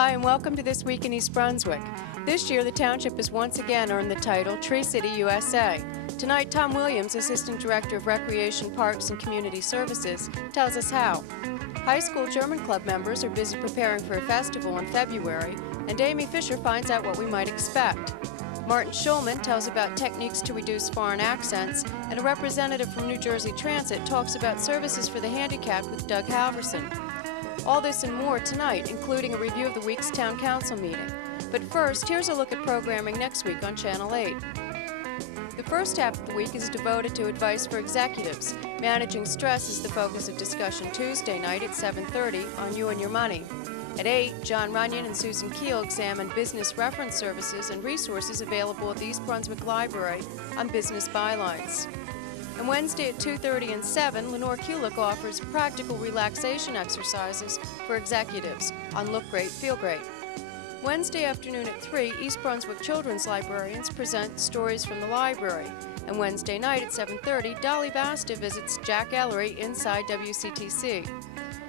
Hi, and welcome to This Week in East Brunswick. This year, the township has once again earned the title Tree City, U.S.A. Tonight, Tom Williams, Assistant Director of Recreation, Parks, and Community Services, tells us how. High school German Club members are busy preparing for a festival in February, and Amy Fisher finds out what we might expect. Martin Schulman tells about techniques to reduce foreign accents, and a representative from New Jersey Transit talks about services for the handicapped with Doug Halverson. All this and more tonight, including a review of the week's Town Council meeting. But first, here's a look at programming next week on Channel 8. The first half of the week is devoted to advice for executives. Managing stress is the focus of discussion Tuesday night at 7:30 on You and Your Money. At 8, John Runyon and Susan Keel examine business reference services and resources available at the East Brunswick Library on business bylines. And Wednesday at 2:30 and 7, Lenore Kulik offers practical relaxation exercises for executives on Look Great, Feel Great. Wednesday afternoon at 3, East Brunswick children's librarians present stories from the library. And Wednesday night at 7:30, Dolly Basta visits Jack Ellery inside WCTC.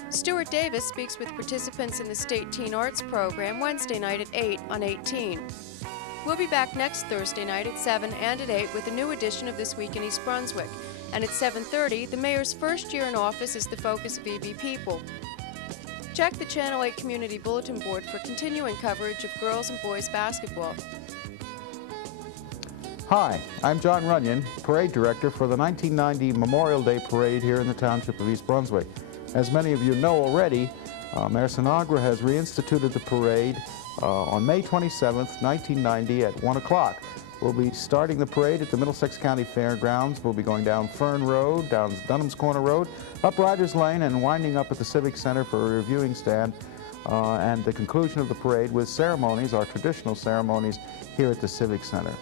Stuart Davis speaks with participants in the State Teen Arts Program Wednesday night at 8 on 18. We'll be back next Thursday night at 7 and at 8 with a new edition of This Week in East Brunswick. And at 7:30, the mayor's first year in office is the focus of EB People. Check the Channel 8 Community Bulletin Board for continuing coverage of girls and boys basketball. Hi, I'm John Runyon, Parade Director for the 1990 Memorial Day Parade here in the Township of East Brunswick. As many of you know already, Mayor Sinagra has reinstituted the parade on May 27th, 1990 at 1 o'clock. We'll be starting the parade at the Middlesex County Fairgrounds. We'll be going down Fern Road, down Dunham's Corner Road, up Rogers Lane, and winding up at the Civic Center for a reviewing stand, and the conclusion of the parade with ceremonies, our traditional ceremonies, here at the Civic Center.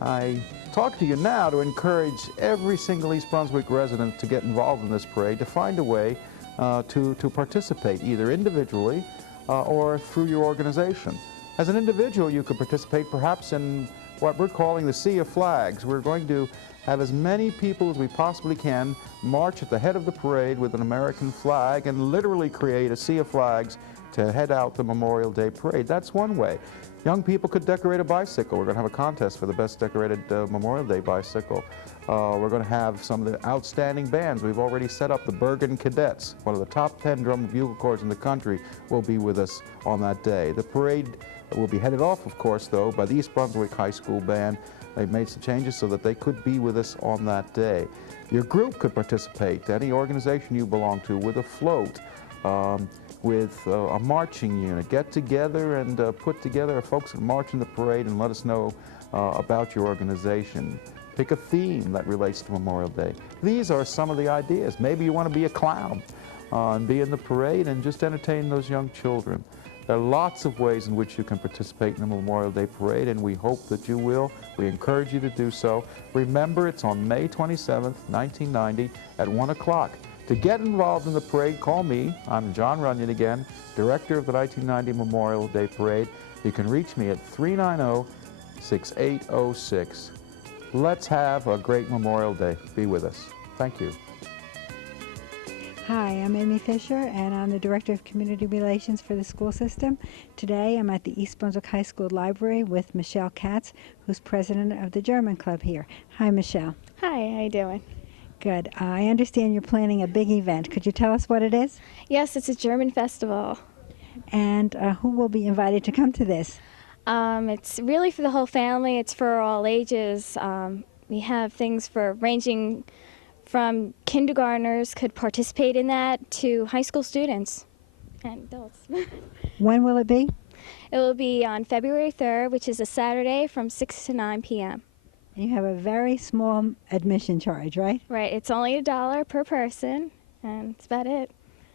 I talk to you now to encourage every single East Brunswick resident to get involved in this parade, to find a way to participate, either individually or through your organization. As an individual, you could participate perhaps in what we're calling the Sea of Flags. We're going to have as many people as we possibly can march at the head of the parade with an American flag and literally create a sea of flags to head out the Memorial Day parade. That's one way. Young people could decorate a bicycle. We're going to have a contest for the best decorated Memorial Day bicycle. We're going to have some of the outstanding bands. We've already set up the Bergen Cadets. One of the top 10 drum and bugle corps in the country will be with us on that day. The parade will be headed off, of course, though, by the East Brunswick High School Band. They've made some changes so that they could be with us on that day. Your group could participate, any organization you belong to, with a float, with a marching unit. Get together and put together folks that march in the parade and let us know about your organization. Pick a theme that relates to Memorial Day. These are some of the ideas. Maybe you want to be a clown and be in the parade and just entertain those young children. There are lots of ways in which you can participate in the Memorial Day Parade, and we hope that you will. We encourage you to do so. Remember, it's on May 27th, 1990 at 1 o'clock. To get involved in the parade, call me. I'm John Runyon again, Director of the 1990 Memorial Day Parade. You can reach me at 390-6806. Let's have a great Memorial Day. Be with us. Thank you. Hi, I'm Amy Fisher, and I'm the Director of Community Relations for the school system. Today, I'm at the East Brunswick High School Library with Michelle Katz, who's president of the German Club here. Hi, Michelle. Hi, how you doing? Good. I understand you're planning a big event. Could you tell us what it is? Yes, it's a German festival. And who will be invited to come to this? It's really for the whole family. It's for all ages. We have things for ranging from kindergartners could participate in that to high school students and adults. When will it be? It will be on February 3rd, which is a Saturday from 6 to 9 p.m. You have a very small admission charge, right? Right. It's only $1 per person, and that's about it.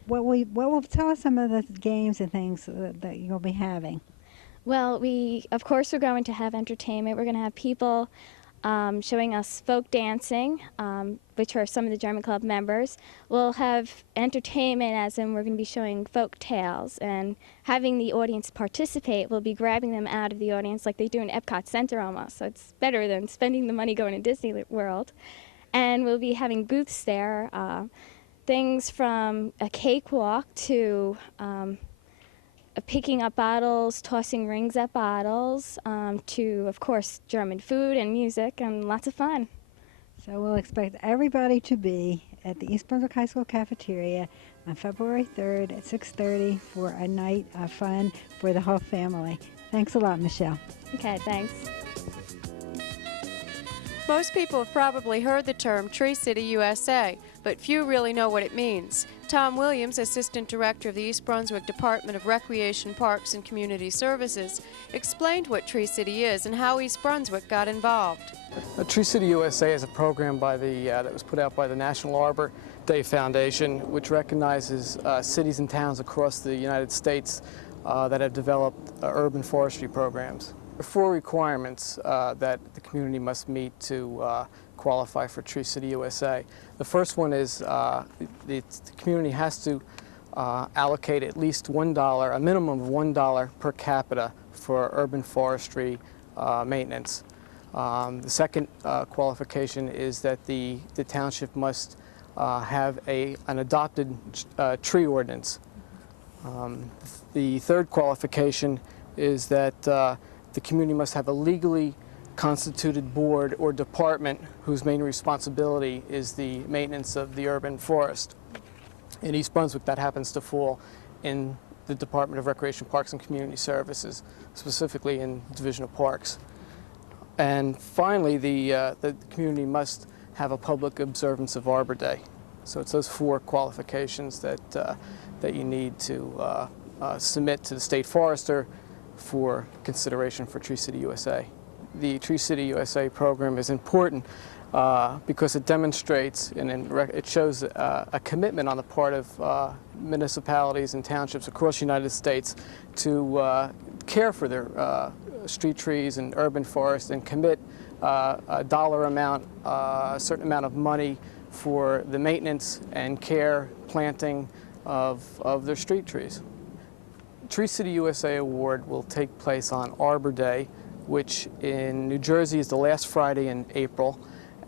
What will tell us some of the games and things that you'll be having? Well, of course, we're going to have entertainment. We're going to have people showing us folk dancing, which are some of the German Club members. We'll have entertainment, as in we're going to be showing folk tales and having the audience participate. We'll be grabbing them out of the audience like they do in Epcot Center almost, so it's better than spending the money going to Disney World. And we'll be having booths there, things from a cakewalk to picking up bottles, tossing rings at bottles, to, of course, German food and music and lots of fun. So we'll expect everybody to be at the East Brunswick High School cafeteria on February 3rd at 6:30 for a night of fun for the whole family. Thanks a lot, Michelle. Okay, thanks. Most people have probably heard the term Tree City, USA, but few really know what it means. Tom Williams, Assistant Director of the East Brunswick Department of Recreation, Parks, and Community Services, explained what Tree City is and how East Brunswick got involved. Tree City, USA is a program by that was put out by the National Arbor Day Foundation, which recognizes cities and towns across the United States that have developed urban forestry programs. There are 4 requirements that the community must meet to qualify for Tree City, USA. The first one is the community has to allocate at least $1, a minimum of $1 per capita for urban forestry maintenance. The second qualification is that the township must have an adopted tree ordinance. The third qualification is that the community must have a legally constituted board or department whose main responsibility is the maintenance of the urban forest. In East Brunswick, that happens to fall in the Department of Recreation, Parks, and Community Services, specifically in the Division of Parks. And finally, the community must have a public observance of Arbor Day. So it's those 4 qualifications that you need to submit to the State Forester for consideration for Tree City, USA. The Tree City, USA program is important because it demonstrates and it shows a commitment on the part of municipalities and townships across the United States to care for their street trees and urban forests and commit a dollar amount, a certain amount of money for the maintenance and care, planting of their street trees. Tree City USA Award will take place on Arbor Day, which in New Jersey is the last Friday in April,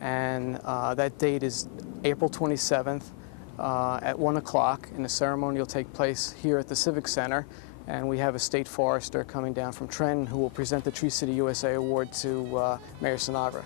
and that date is April 27th at 1 o'clock, and the ceremony will take place here at the Civic Center, and we have a state forester coming down from Trenton who will present the Tree City USA Award to Mayor Sinagra.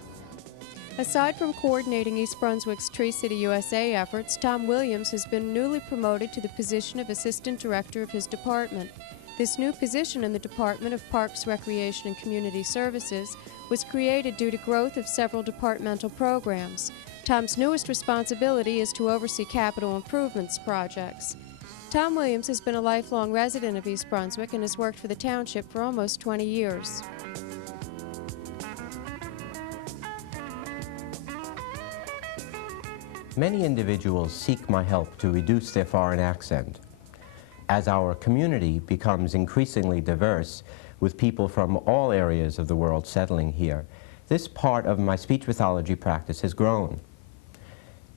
Aside from coordinating East Brunswick's Tree City, USA efforts, Tom Williams has been newly promoted to the position of Assistant Director of his department. This new position in the Department of Parks, Recreation, and Community Services was created due to growth of several departmental programs. Tom's newest responsibility is to oversee capital improvements projects. Tom Williams has been a lifelong resident of East Brunswick and has worked for the township for almost 20 years. Many individuals seek my help to reduce their foreign accent. As our community becomes increasingly diverse, with people from all areas of the world settling here, this part of my speech pathology practice has grown.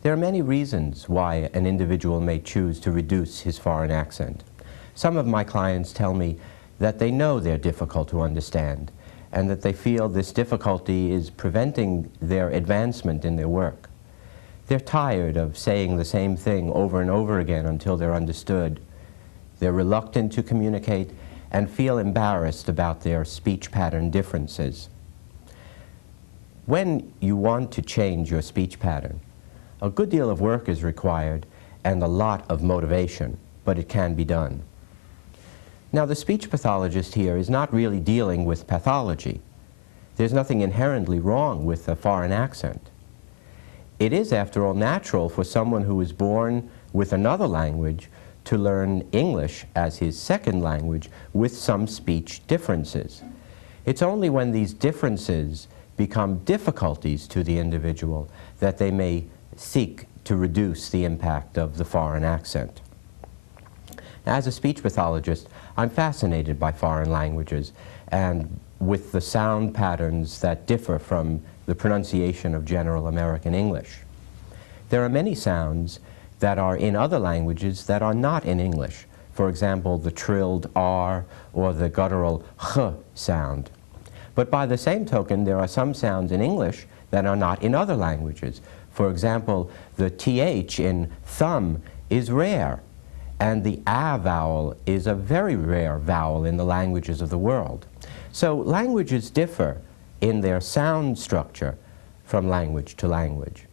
There are many reasons why an individual may choose to reduce his foreign accent. Some of my clients tell me that they know they're difficult to understand and that they feel this difficulty is preventing their advancement in their work. They're tired of saying the same thing over and over again until they're understood. They're reluctant to communicate and feel embarrassed about their speech pattern differences. When you want to change your speech pattern, a good deal of work is required and a lot of motivation, but it can be done. Now, the speech pathologist here is not really dealing with pathology. There's nothing inherently wrong with a foreign accent. It is, after all, natural for someone who is born with another language to learn English as his second language with some speech differences. It's only when these differences become difficulties to the individual that they may seek to reduce the impact of the foreign accent. As a speech pathologist, I'm fascinated by foreign languages and with the sound patterns that differ from the pronunciation of general American English. There are many sounds that are in other languages that are not in English. For example, the trilled R or the guttural H sound. But by the same token, there are some sounds in English that are not in other languages. For example, the TH in thumb is rare, and the A vowel is a very rare vowel in the languages of the world. So languages differ in their sound structure from language to language.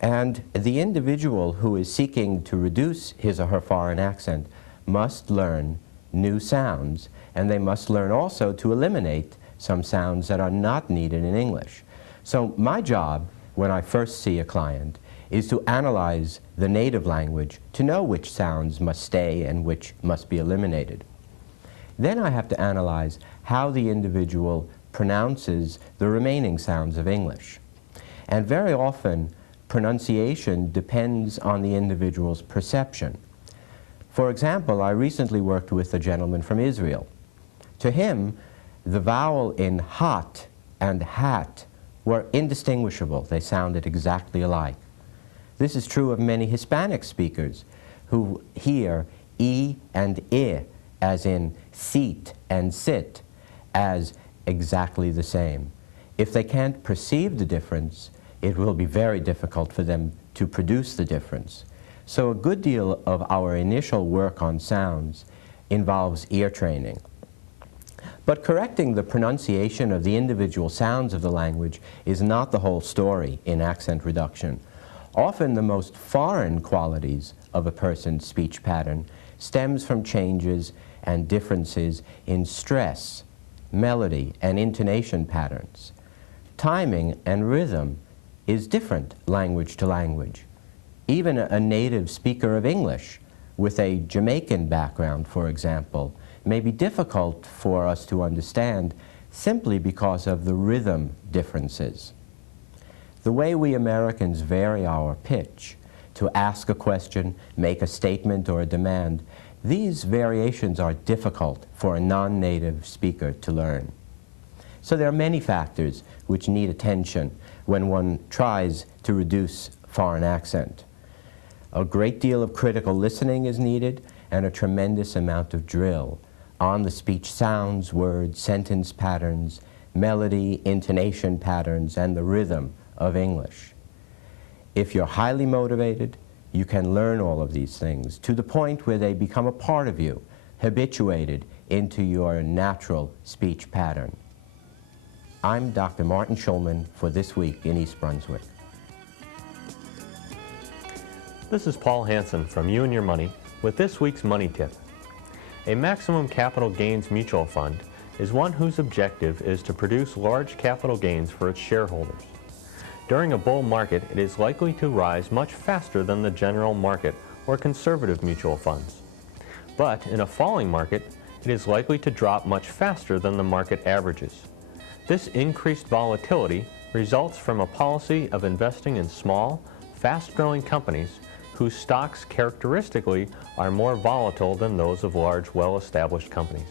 And the individual who is seeking to reduce his or her foreign accent must learn new sounds, and they must learn also to eliminate some sounds that are not needed in English. So my job, when I first see a client, is to analyze the native language to know which sounds must stay and which must be eliminated. Then I have to analyze how the individual pronounces the remaining sounds of English. And very often, pronunciation depends on the individual's perception. For example, I recently worked with a gentleman from Israel. To him, the vowel in hot and hat were indistinguishable. They sounded exactly alike. This is true of many Hispanic speakers who hear E and I, as in seat and sit, as exactly the same. If they can't perceive the difference, it will be very difficult for them to produce the difference. So a good deal of our initial work on sounds involves ear training. But correcting the pronunciation of the individual sounds of the language is not the whole story in accent reduction. Often the most foreign qualities of a person's speech pattern stems from changes and differences in stress, melody, and intonation patterns. Timing and rhythm is different language to language. Even a native speaker of English with a Jamaican background, for example, may be difficult for us to understand simply because of the rhythm differences. The way we Americans vary our pitch to ask a question, make a statement, or a demand, these variations are difficult for a non-native speaker to learn. So there are many factors which need attention when one tries to reduce foreign accent. A great deal of critical listening is needed, and a tremendous amount of drill on the speech sounds, words, sentence patterns, melody, intonation patterns, and the rhythm of English. If you're highly motivated, you can learn all of these things to the point where they become a part of you, habituated into your natural speech pattern. I'm Dr. Martin Schulman for This Week in East Brunswick. This is Paul Hansen from You and Your Money with this week's Money Tip. A maximum capital gains mutual fund is one whose objective is to produce large capital gains for its shareholders. During a bull market, it is likely to rise much faster than the general market or conservative mutual funds. But in a falling market, it is likely to drop much faster than the market averages. This increased volatility results from a policy of investing in small, fast-growing companies whose stocks characteristically are more volatile than those of large, well-established companies.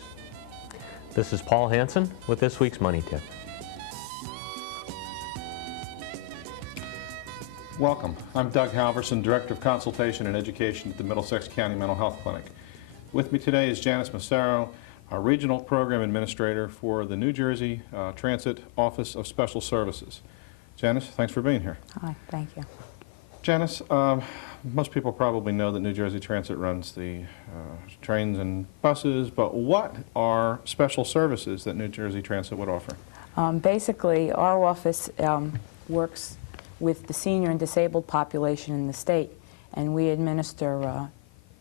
This is Paul Hansen with this week's Money Tip. Welcome. I'm Doug Halverson, Director of Consultation and Education at the Middlesex County Mental Health Clinic. With me today is Janice Massaro, our Regional Program Administrator for the New Jersey Transit Office of Special Services. Janice, thanks for being here. Hi, thank you. Janice, most people probably know that New Jersey Transit runs the trains and buses, but what are special services that New Jersey Transit would offer? Basically, our office works with the senior and disabled population in the state, and we administer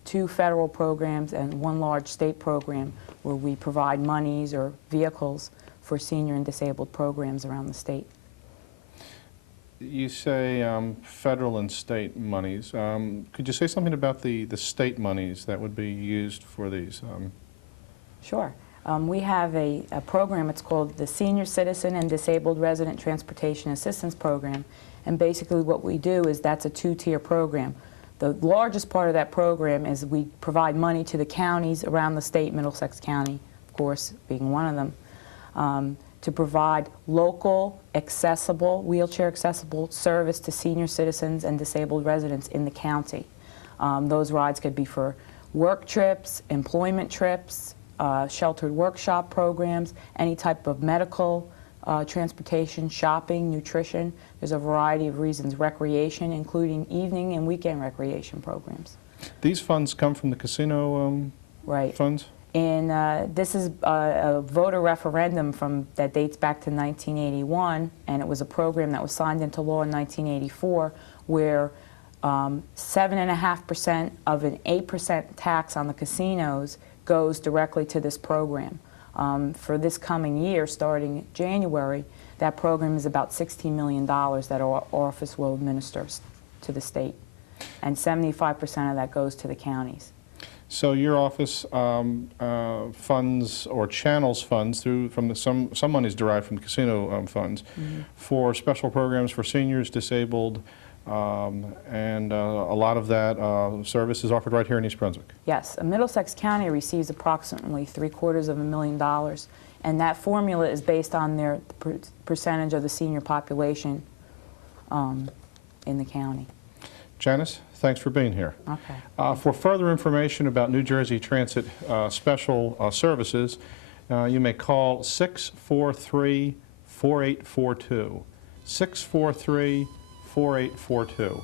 2 federal programs and 1 large state program where we provide monies or vehicles for senior and disabled programs around the state. You say federal and state monies. Could you say something about the state monies that would be used for these? Sure. We have a program, it's called the Senior Citizen and Disabled Resident Transportation Assistance Program, and basically what we do is that's a 2-tier program. The largest part of that program is we provide money to the counties around the state, Middlesex County, of course, being one of them, to provide local, accessible, wheelchair-accessible service to senior citizens and disabled residents in the county. Those rides could be for work trips, employment trips, sheltered workshop programs, any type of medical transportation, shopping, nutrition. There's a variety of reasons, recreation, including evening and weekend recreation programs. These funds come from the casino Right. funds? And this is a voter referendum that dates back to 1981, and it was a program that was signed into law in 1984, where 7.5% of an 8% tax on the casinos goes directly to this program. For this coming year, starting January, that program is about $16 million that our office will administer to the state, and 75% of that goes to the counties. So your office funds or channels funds through some money is derived from casino funds for special programs for seniors, disabled, and a lot of that service is offered right here in East Brunswick. Yes, Middlesex County receives approximately $750,000, and that formula is based on their percentage of the senior population in the county. Janice, thanks for being here. Okay. For further information about New Jersey Transit special services, you may call 643-4842. 643-4842.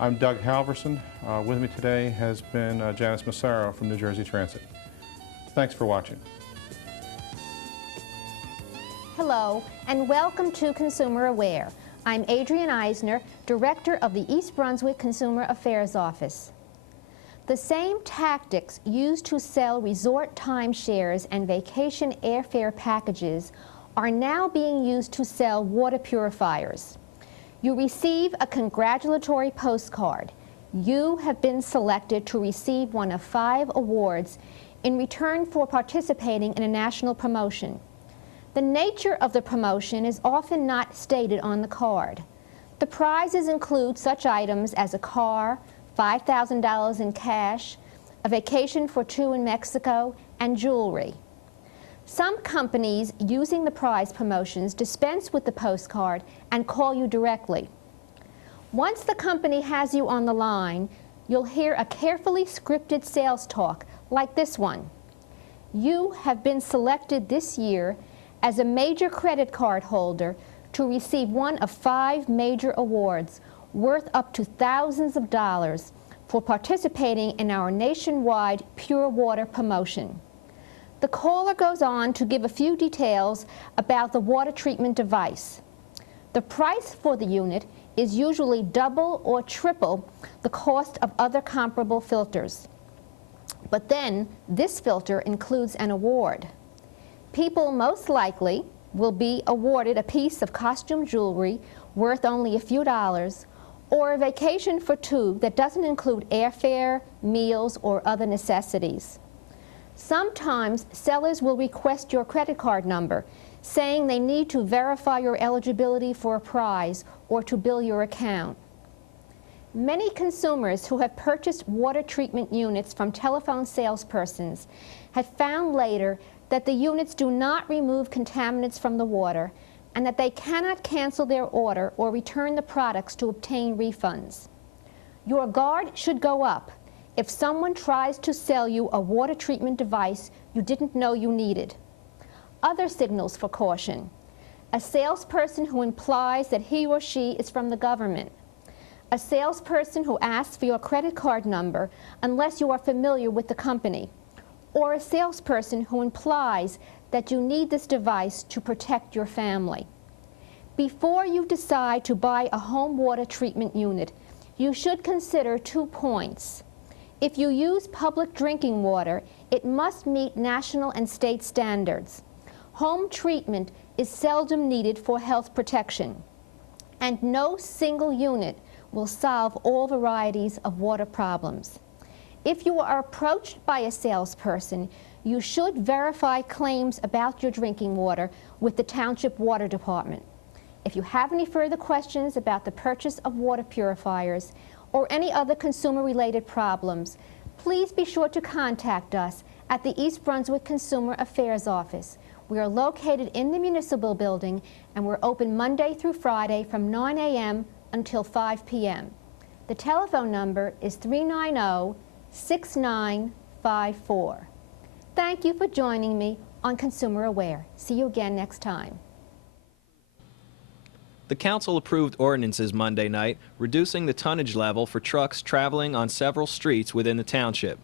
I'm Doug Halverson. With me today has been Janice Massaro from New Jersey Transit. Thanks for watching. Hello, and welcome to Consumer Aware. I'm Adrienne Eisner, Director of the East Brunswick Consumer Affairs Office. The same tactics used to sell resort timeshares and vacation airfare packages are now being used to sell water purifiers. You receive a congratulatory postcard. You have been selected to receive one of 5 awards in return for participating in a national promotion. The nature of the promotion is often not stated on the card. The prizes include such items as a car, $5,000 in cash, a vacation for 2 in Mexico, and jewelry. Some companies using the prize promotions dispense with the postcard and call you directly. Once the company has you on the line, you'll hear a carefully scripted sales talk like this one. You have been selected this year as a major credit card holder to receive one of 5 major awards worth up to thousands of dollars for participating in our nationwide pure water promotion. The caller goes on to give a few details about the water treatment device. The price for the unit is usually double or triple the cost of other comparable filters. But then this filter includes an award. People most likely will be awarded a piece of costume jewelry worth only a few dollars, or a vacation for 2 that doesn't include airfare, meals, or other necessities. Sometimes sellers will request your credit card number, saying they need to verify your eligibility for a prize or to bill your account. Many consumers who have purchased water treatment units from telephone salespersons have found later that the units do not remove contaminants from the water and that they cannot cancel their order or return the products to obtain refunds. Your guard should go up if someone tries to sell you a water treatment device you didn't know you needed. Other signals for caution: a salesperson who implies that he or she is from the government, a salesperson who asks for your credit card number unless you are familiar with the company, or a salesperson who implies that you need this device to protect your family. Before you decide to buy a home water treatment unit, you should consider 2 points. If you use public drinking water, it must meet national and state standards. Home treatment is seldom needed for health protection, and no single unit will solve all varieties of water problems. If you are approached by a salesperson, you should verify claims about your drinking water with the Township Water Department. If you have any further questions about the purchase of water purifiers or any other consumer-related problems, please be sure to contact us at the East Brunswick Consumer Affairs Office. We are located in the Municipal Building, and we're open Monday through Friday from 9 a.m. until 5 p.m. The telephone number is 390-6954. Thank you for joining me on Consumer Aware. See you again next time. The council approved ordinances Monday night, reducing the tonnage level for trucks traveling on several streets within the township.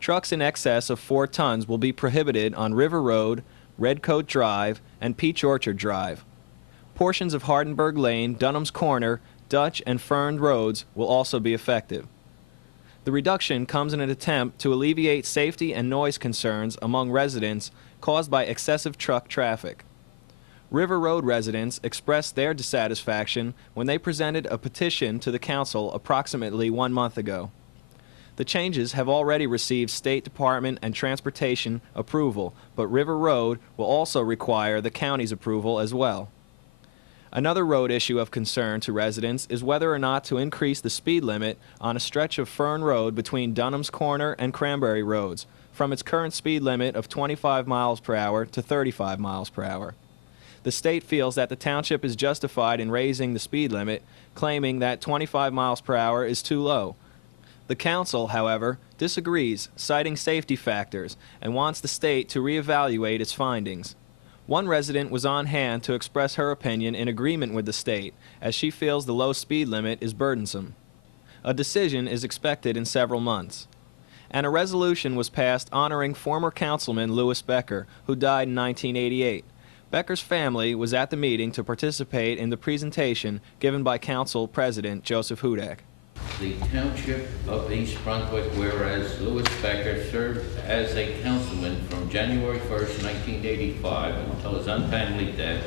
Trucks in excess of 4 tons will be prohibited on River Road, Redcoat Drive, and Peach Orchard Drive. Portions of Hardenberg Lane, Dunham's Corner, Dutch, and Fern Roads will also be effective. The reduction comes in an attempt to alleviate safety and noise concerns among residents caused by excessive truck traffic. River Road residents expressed their dissatisfaction when they presented a petition to the council approximately 1 month ago. The changes have already received State Department and Transportation approval, but River Road will also require the county's approval as well. Another road issue of concern to residents is whether or not to increase the speed limit on a stretch of Fern Road between Dunham's Corner and Cranberry Roads from its current speed limit of 25 miles per hour to 35 miles per hour. The state feels that the township is justified in raising the speed limit, claiming that 25 miles per hour is too low. The council, however, disagrees, citing safety factors, and wants the state to reevaluate its findings. One resident was on hand to express her opinion in agreement with the state, as she feels the low speed limit is burdensome. A decision is expected in several months. And a resolution was passed honoring former councilman Louis Becker, who died in 1988. Becker's family was at the meeting to participate in the presentation given by Council President Joseph Hudak. The Township of East Brunswick, whereas Louis Becker served as a councilman from January 1st, 1985 until his untimely death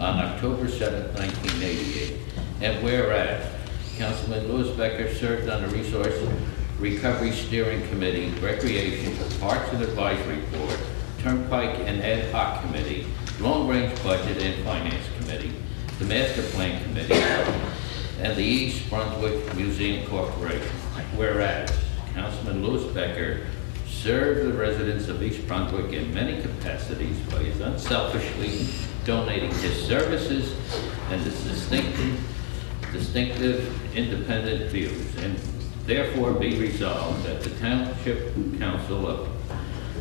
on October 7th, 1988. And whereas Councilman Louis Becker served on the Resource Recovery Steering Committee, Recreation, Parks and Advisory Board, Turnpike and Ad Hoc Committee, Long Range Budget and Finance Committee, the Master Plan Committee, and the East Brunswick Museum Corporation. Whereas Councilman Louis Becker served the residents of East Brunswick in many capacities by his unselfishly donating his services and his distinctive independent views, and therefore be resolved that the Township Council of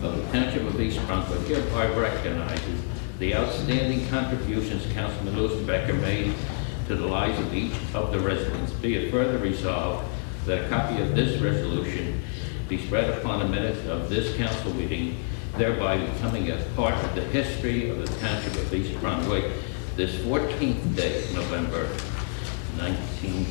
the Township of East Brunswick hereby recognizes the outstanding contributions Councilman Louis Becker made to the lives of each of the residents. Be it further resolved that a copy of this resolution be spread upon the minutes of this council meeting, thereby becoming a part of the history of the Township of East Brunswick this 14th day of November 19